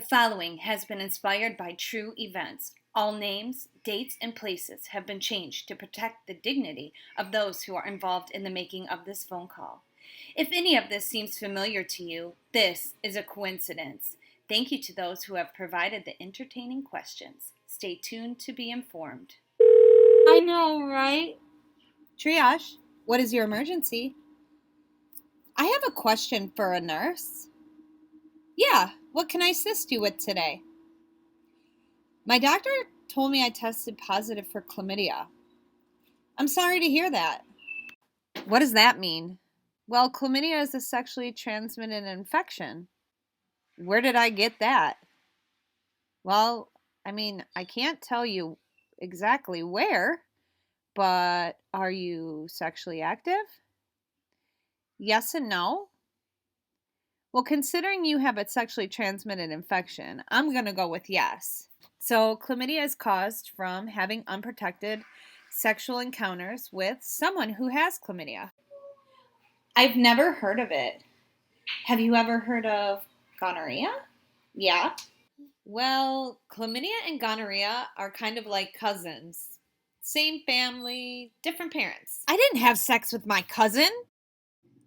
The following has been inspired by true events. All names, dates, and places have been changed to protect the dignity of those who are involved in the making of this phone call. If any of this seems familiar to you, this is a coincidence. Thank you to those who have provided the entertaining questions. Stay tuned to be informed. I know, right? Triage, what is your emergency? I have a question for a nurse. Yeah, what can I assist you with today? My doctor told me I tested positive for chlamydia. I'm sorry to hear that. What does that mean? Well, chlamydia is a sexually transmitted infection. Where did I get that? Well, I can't tell you exactly where, but are you sexually active? Yes and no. Well, considering you have a sexually transmitted infection, I'm going to go with yes. So, chlamydia is caused from having unprotected sexual encounters with someone who has chlamydia. I've never heard of it. Have you ever heard of gonorrhea? Yeah. Well, chlamydia and gonorrhea are kind of like cousins. Same family, different parents. I didn't have sex with my cousin.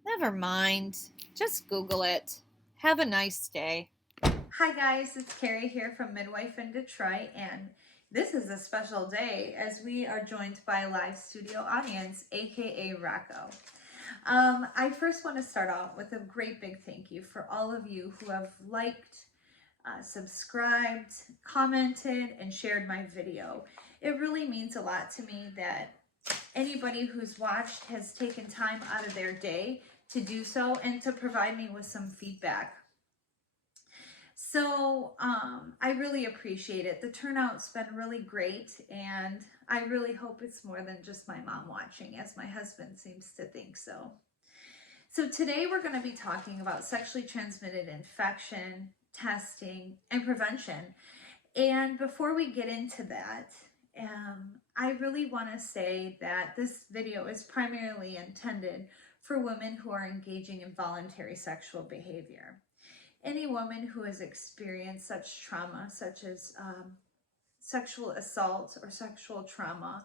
Never mind. Just Google it. Have a nice day. Hi guys, it's Carrie here from Midwife in Detroit, and this is a special day as we are joined by a live studio audience, aka Rocco. I first want to start off with a great big thank you for all of you who have liked, subscribed, commented, and shared my video. It really means a lot to me that anybody who's watched has taken time out of their day to do so and to provide me with some feedback. So I really appreciate it. The turnout's been really great, and I really hope it's more than just my mom watching, as my husband seems to think so. So today we're going to be talking about sexually transmitted infection, testing, and prevention. And before we get into that, I really want to say that this video is primarily intended for women who are engaging in voluntary sexual behavior. Any woman who has experienced such trauma, such as sexual assault or sexual trauma,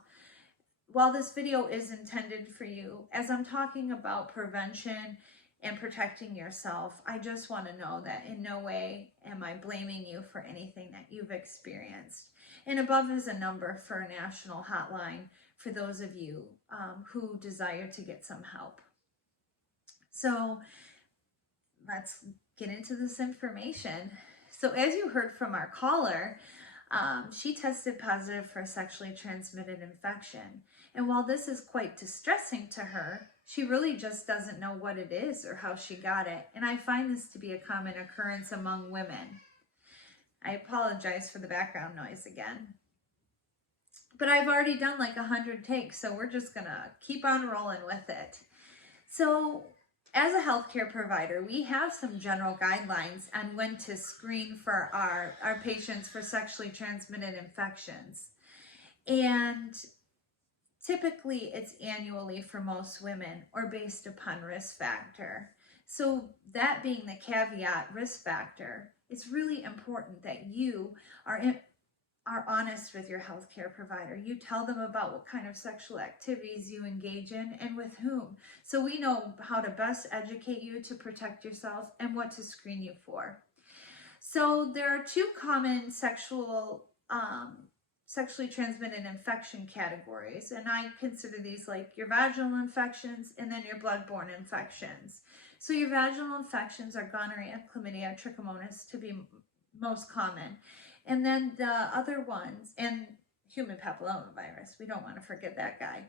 while this video is intended for you, as I'm talking about prevention and protecting yourself, I just want to know that in no way am I blaming you for anything that you've experienced. And above is a number for a national hotline for those of you who desire to get some help. So let's get into this information. So as you heard from our caller, she tested positive for a sexually transmitted infection. And while this is quite distressing to her, she really just doesn't know what it is or how she got it. And I find this to be a common occurrence among women. I apologize for the background noise again. But I've already done like 100 takes, so we're just gonna keep on rolling with it. So as a healthcare provider, we have some general guidelines on when to screen for our patients for sexually transmitted infections. And typically it's annually for most women or based upon risk factor. So that being the caveat, risk factor, it's really important that you are honest with your healthcare provider. You tell them about what kind of sexual activities you engage in and with whom. So we know how to best educate you to protect yourself and what to screen you for. So there are two common sexually transmitted infection categories, and I consider these like your vaginal infections and then your bloodborne infections. So your vaginal infections are gonorrhea, chlamydia, trichomonas to be most common. And then the other ones, and human papillomavirus, we don't want to forget that guy.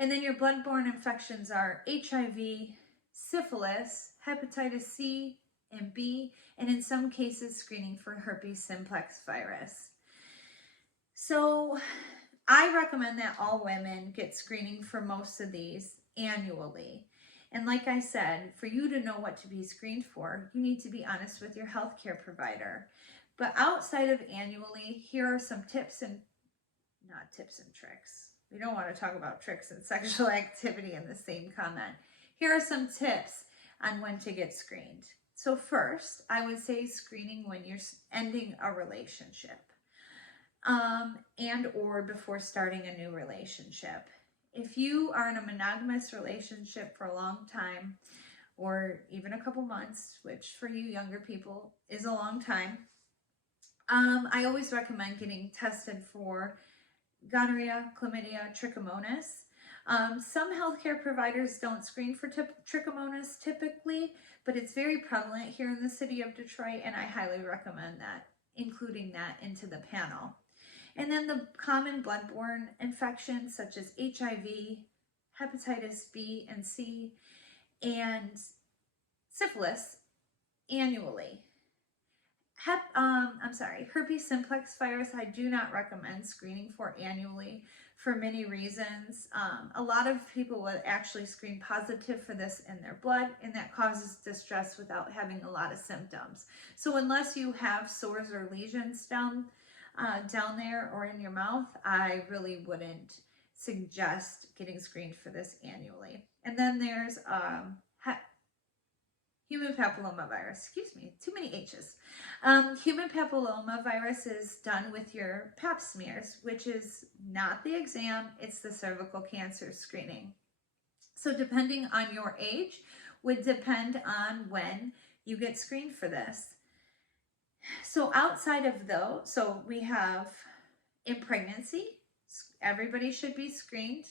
And then your bloodborne infections are HIV, syphilis, hepatitis C and B, and in some cases screening for herpes simplex virus. So I recommend that all women get screening for most of these annually. And like I said, for you to know what to be screened for, you need to be honest with your healthcare provider. But outside of annually, here are some tips and not tips and tricks. We don't want to talk about tricks and sexual activity in the same comment. Here are some tips on when to get screened. So first, I would say screening when you're ending a relationship, and or before starting a new relationship. If you are in a monogamous relationship for a long time, or even a couple months, which for you younger people is a long time, I always recommend getting tested for gonorrhea, chlamydia, trichomonas. Some healthcare providers don't screen for trichomonas typically, but it's very prevalent here in the city of Detroit, and I highly recommend that, including that into the panel. And then the common bloodborne infections such as HIV, hepatitis B and C, and syphilis annually. Herpes simplex virus, I do not recommend screening for annually for many reasons. A lot of people will actually screen positive for this in their blood, and that causes distress without having a lot of symptoms. So unless you have sores or lesions down there or in your mouth, I really wouldn't suggest getting screened for this annually. And then there's human papilloma virus, excuse me, too many H's. Human papilloma virus is done with your pap smears, which is not the exam, it's the cervical cancer screening. So depending on your age would depend on when you get screened for this. So outside of those, so we have in pregnancy, everybody should be screened,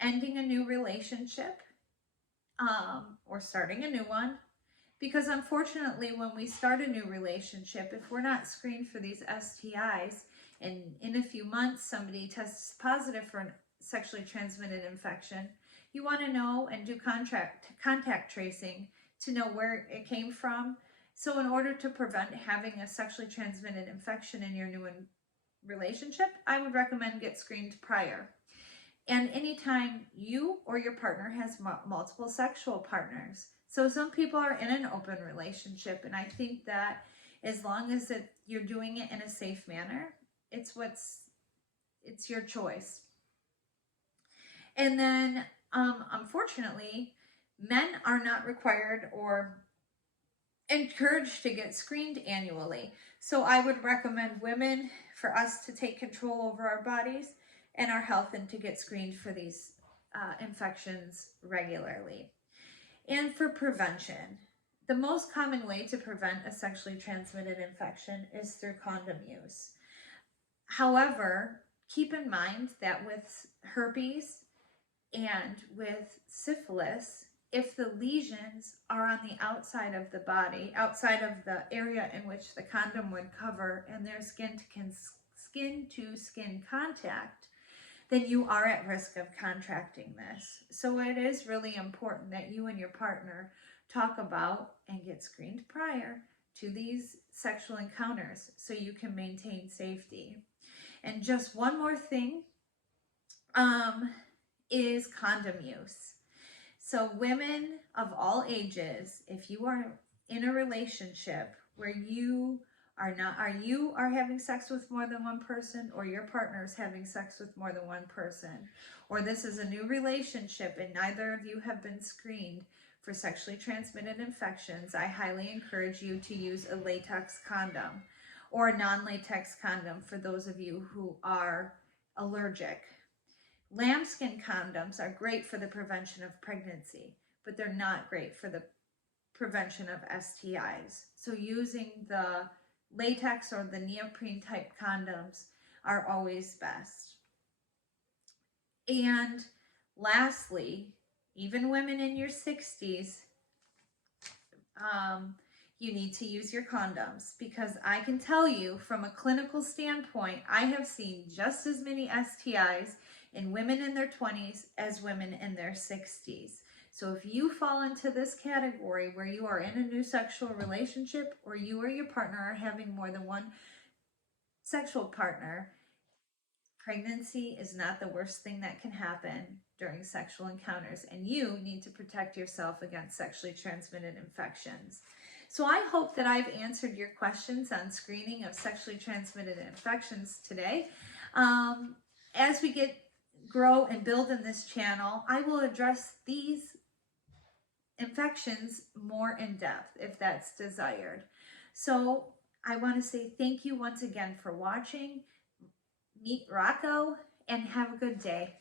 ending a new relationship, or starting a new one, because unfortunately when we start a new relationship, if we're not screened for these STIs and in a few months somebody tests positive for a sexually transmitted infection, you want to know and do contact tracing to know where it came from. So in order to prevent having a sexually transmitted infection in your new relationship, I would recommend get screened prior. And anytime you or your partner has multiple sexual partners. So some people are in an open relationship, and I think that as long as you're doing it in a safe manner, it's your choice. And then, unfortunately, men are not required or encouraged to get screened annually. So I would recommend women, for us to take control over our bodies and our health, and to get screened for these infections regularly. And for prevention, the most common way to prevent a sexually transmitted infection is through condom use. However, keep in mind that with herpes and with syphilis, if the lesions are on the outside of the body, outside of the area in which the condom would cover, and there's skin to skin contact, then you are at risk of contracting this. So it is really important that you and your partner talk about and get screened prior to these sexual encounters so you can maintain safety. And just one more thing is condom use. So women of all ages, if you are in a relationship where you are having sex with more than one person, or your partner is having sex with more than one person, or this is a new relationship and neither of you have been screened for sexually transmitted infections, I highly encourage you to use a latex condom or a non-latex condom for those of you who are allergic. Lambskin condoms are great for the prevention of pregnancy, but they're not great for the prevention of STIs. So using the latex or the neoprene type condoms are always best. And lastly, even women in your 60s, you need to use your condoms, because I can tell you from a clinical standpoint, I have seen just as many STIs in women in their 20s as women in their 60s. So if you fall into this category where you are in a new sexual relationship, or you or your partner are having more than one sexual partner, pregnancy is not the worst thing that can happen during sexual encounters, and you need to protect yourself against sexually transmitted infections. So I hope that I've answered your questions on screening of sexually transmitted infections today. As we grow and build in this channel, I will address these infections more in depth if that's desired. So I want to say thank you once again for watching. Meet Rocco and have a good day.